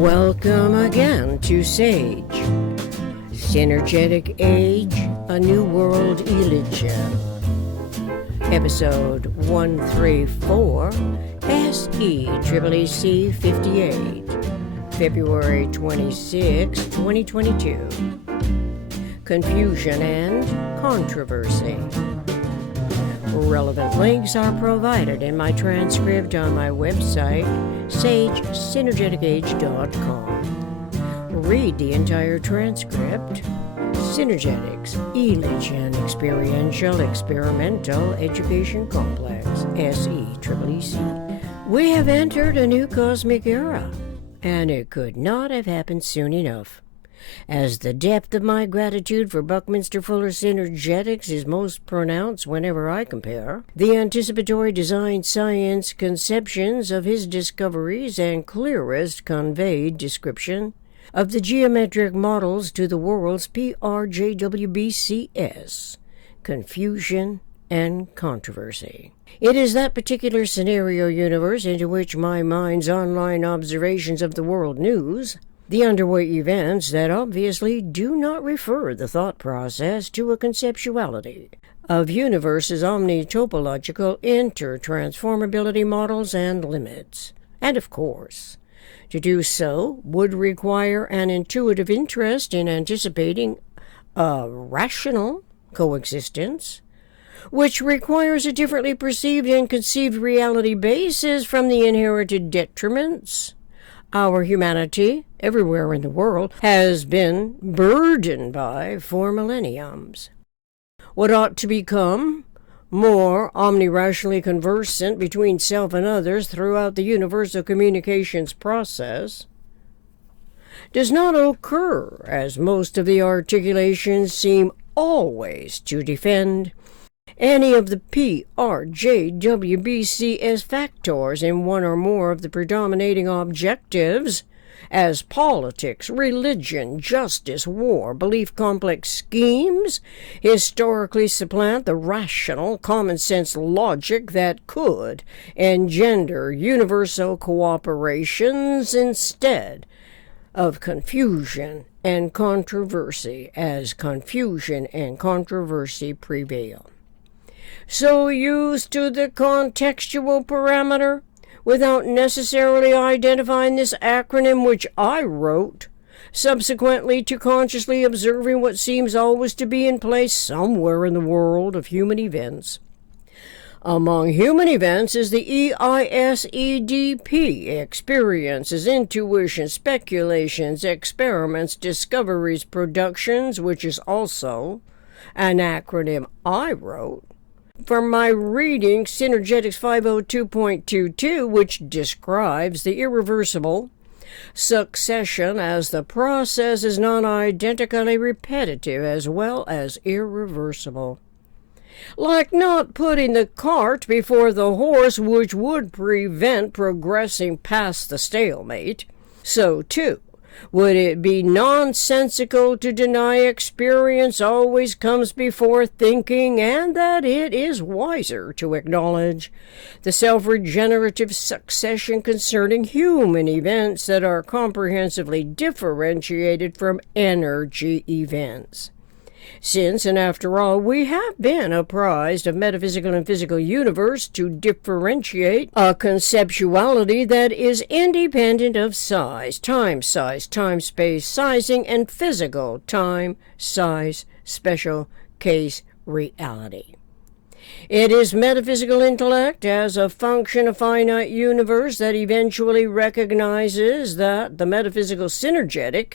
Welcome again to Sage, Synergetic Age, A New World Eligion, Episode 134, SECCC 58, February 26, 2022, Confusion and Controversy. Relevant links are provided in my transcript on my website, sagesynergeticage.com. Read the entire transcript. Synergetics, Eligion Experiential Experimental Education Complex, SECCC. We have entered a new cosmic era, and it could not have happened soon enough. As the depth of my gratitude for Buckminster Fuller Synergetics is most pronounced whenever I compare the anticipatory design science conceptions of his discoveries and clearest conveyed description of the geometric models to the world's PRJWBCS, confusion and controversy. It is that particular scenario universe into which my mind's online observations of the world news, the underway events that obviously do not refer the thought process to a conceptuality of universe's omnitopological intertransformability models and limits. And of course, to do so would require an intuitive interest in anticipating a rational coexistence, which requires a differently perceived and conceived reality basis from the inherited detriments our humanity, everywhere in the world, has been burdened by for millenniums. What ought to become more omnirationally conversant between self and others throughout the universal communications process does not occur, as most of the articulations seem always to defend any of the PRJWBCS factors in one or more of the predominating objectives, as politics, religion, justice, war, belief complex schemes historically supplant the rational, common-sense logic that could engender universal cooperations instead of confusion and controversy, as confusion and controversy prevail. So used to the contextual parameter, without necessarily identifying this acronym which I wrote, subsequently to consciously observing what seems always to be in place somewhere in the world of human events. Among human events is the EISEDP, experiences, intuition, speculations, experiments, discoveries, productions, which is also an acronym I wrote. From my reading, Synergetics 502.22, which describes the irreversible succession as the process is non-identically repetitive as well as irreversible. Like not putting the cart before the horse, which would prevent progressing past the stalemate, so too would it be nonsensical to deny experience always comes before thinking, and that it is wiser to acknowledge the self-regenerative succession concerning human events that are comprehensively differentiated from energy events. Since, and after all, we have been apprised of metaphysical and physical universe to differentiate a conceptuality that is independent of size, time-space sizing, and physical time, size, special case reality. It is metaphysical intellect as a function of finite universe that eventually recognizes that the metaphysical synergetic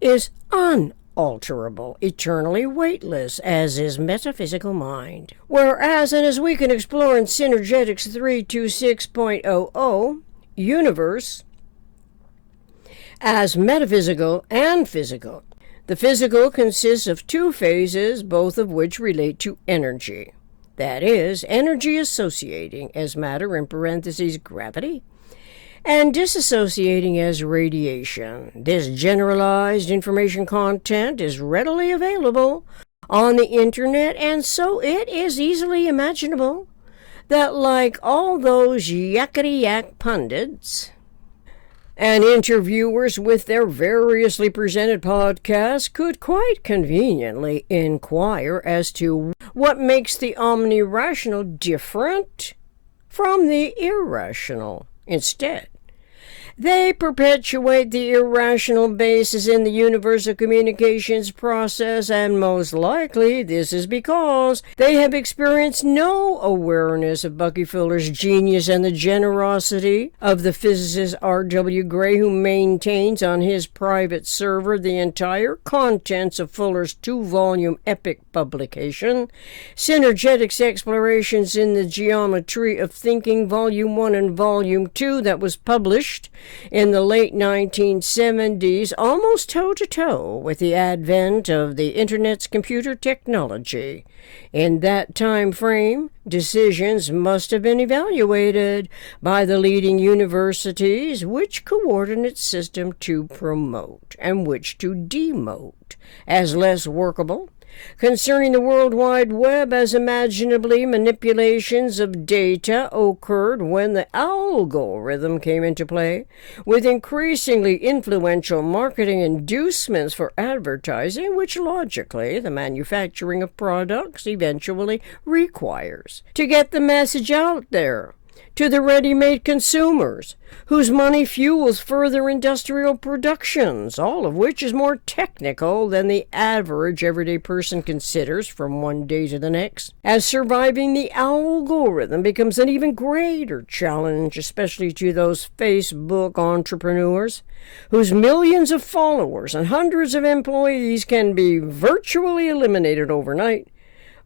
is unalterable, eternally weightless, as is metaphysical mind. Whereas, and as we can explore in Synergetics 326.00, universe as metaphysical and physical. The physical consists of two phases, both of which relate to energy. That is, energy associating as matter in parentheses gravity, and disassociating as radiation. This generalized information content is readily available on the internet, and so it is easily imaginable that, like all those yakety-yak pundits, And interviewers with their variously presented podcasts could quite conveniently inquire as to what makes the omni-rational different from the irrational. Instead, they perpetuate the irrational basis in the universal communications process, and most likely this is because they have experienced no awareness of Bucky Fuller's genius and the generosity of the physicist R.W. Gray, who maintains on his private server the entire contents of Fuller's 2-volume epic publication, Synergetics Explorations in the Geometry of Thinking, Volume 1 and Volume 2, that was published in the late 1970s, almost toe-to-toe with the advent of the Internet's computer technology. In that time frame, decisions must have been evaluated by the leading universities which coordinate system to promote and which to demote as less workable. Concerning the World Wide Web, as imaginably manipulations of data occurred when the algorithm came into play, with increasingly influential marketing inducements for advertising, which logically the manufacturing of products eventually requires to get the message out there to the ready-made consumers, whose money fuels further industrial productions, all of which is more technical than the average everyday person considers from one day to the next, as surviving the algorithm becomes an even greater challenge, especially to those Facebook entrepreneurs, whose millions of followers and hundreds of employees can be virtually eliminated overnight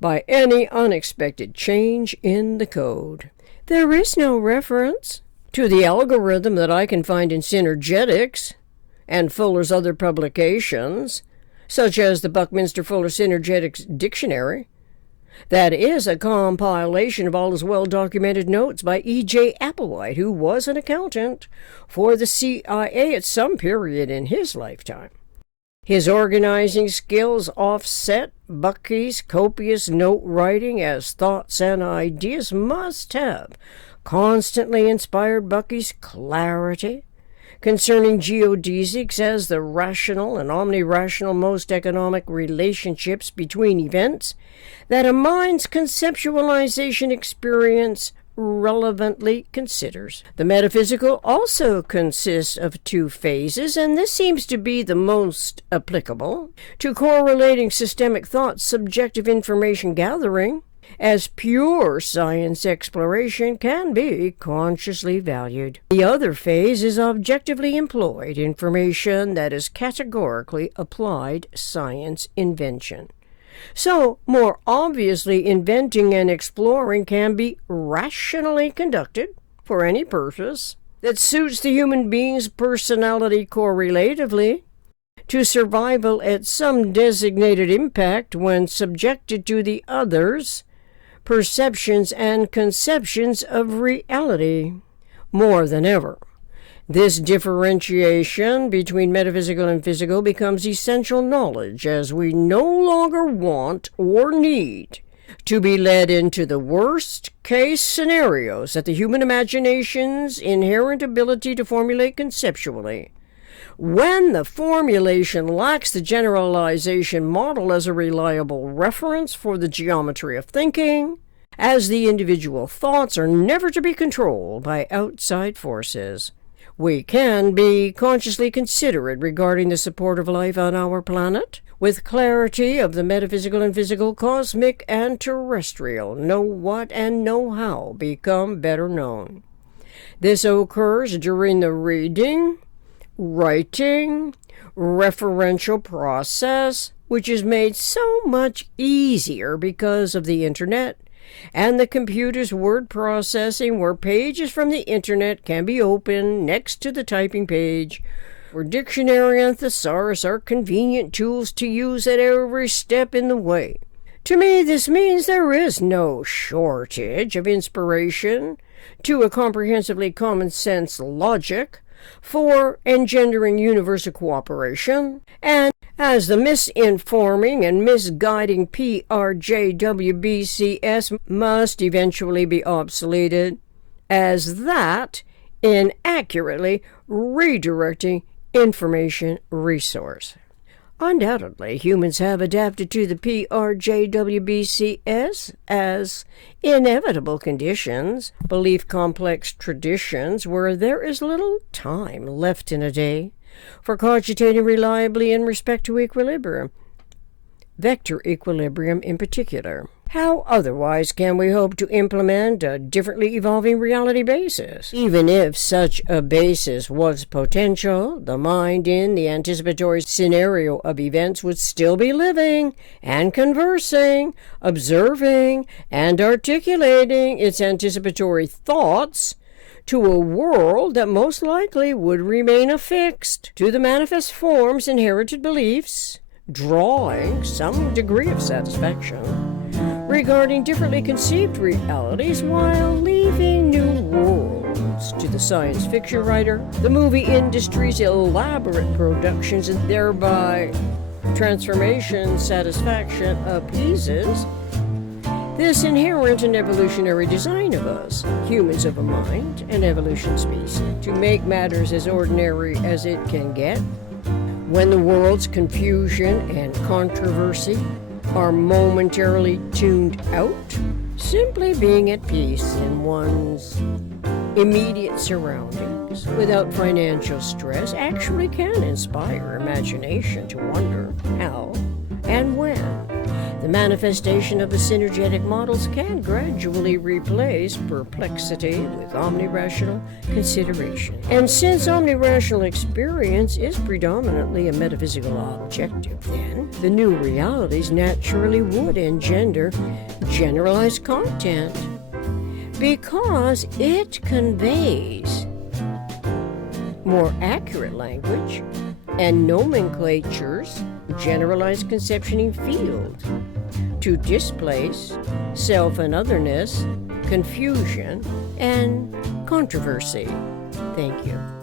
by any unexpected change in the code. There is no reference to the algorithm that I can find in Synergetics and Fuller's other publications, such as the Buckminster Fuller Synergetics Dictionary. That is a compilation of all his well-documented notes by E.J. Applewhite, who was an accountant for the CIA at some period in his lifetime. His organizing skills offset Bucky's copious note writing, as thoughts and ideas must have constantly inspired Bucky's clarity concerning geodesics as the rational and omni-rational most economic relationships between events that a mind's conceptualization experience relevantly considers. The metaphysical also consists of two phases, and this seems to be the most applicable to correlating systemic thought's subjective information gathering, as pure science exploration can be consciously valued. The other phase is objectively employed information that is categorically applied science invention. So, more obviously, inventing and exploring can be rationally conducted for any purpose that suits the human being's personality correlatively to survival at some designated impact when subjected to the other's perceptions and conceptions of reality. More than ever, this differentiation between metaphysical and physical becomes essential knowledge, as we no longer want or need to be led into the worst-case scenarios that the human imagination's inherent ability to formulate conceptually, when the formulation lacks the generalization model as a reliable reference for the geometry of thinking, as the individual thoughts are never to be controlled by outside forces. We can be consciously considerate regarding the support of life on our planet, with clarity of the metaphysical and physical, cosmic and terrestrial, know what and know how become better known. This occurs during the reading, writing, referential process, which is made so much easier because of the Internet and the computer's word processing, where pages from the Internet can be opened next to the typing page, where dictionary and thesaurus are convenient tools to use at every step in the way. To me, this means there is no shortage of inspiration to a comprehensively common-sense logic for engendering universal cooperation, and as the misinforming and misguiding PRJWBCS must eventually be obsoleted, as that in accurately redirecting information resource. Undoubtedly, humans have adapted to the PRJWBCS as inevitable conditions, belief complex traditions where there is little time left in a day for cogitating reliably in respect to equilibrium, vector equilibrium in particular. How otherwise can we hope to implement a differently evolving reality basis? Even if such a basis was potential, the mind in the anticipatory scenario of events would still be living and conversing, observing, and articulating its anticipatory thoughts to a world that most likely would remain affixed to the manifest forms inherited beliefs, drawing some degree of satisfaction regarding differently conceived realities while leaving new worlds to the science fiction writer, the movie industry's elaborate productions, and thereby transformation satisfaction appeases this inherent and evolutionary design of us, humans of a mind, an evolution species, to make matters as ordinary as it can get, when the world's confusion and controversy are momentarily tuned out, simply being at peace in one's immediate surroundings without financial stress actually can inspire imagination to wonder how and when the manifestation of the synergetic models can gradually replace perplexity with omnirational consideration. And since omnirational experience is predominantly a metaphysical objective, then the new realities naturally would engender generalized content because it conveys more accurate language and nomenclature's generalized conceptioning field to displace self and otherness, confusion, and controversy. Thank you.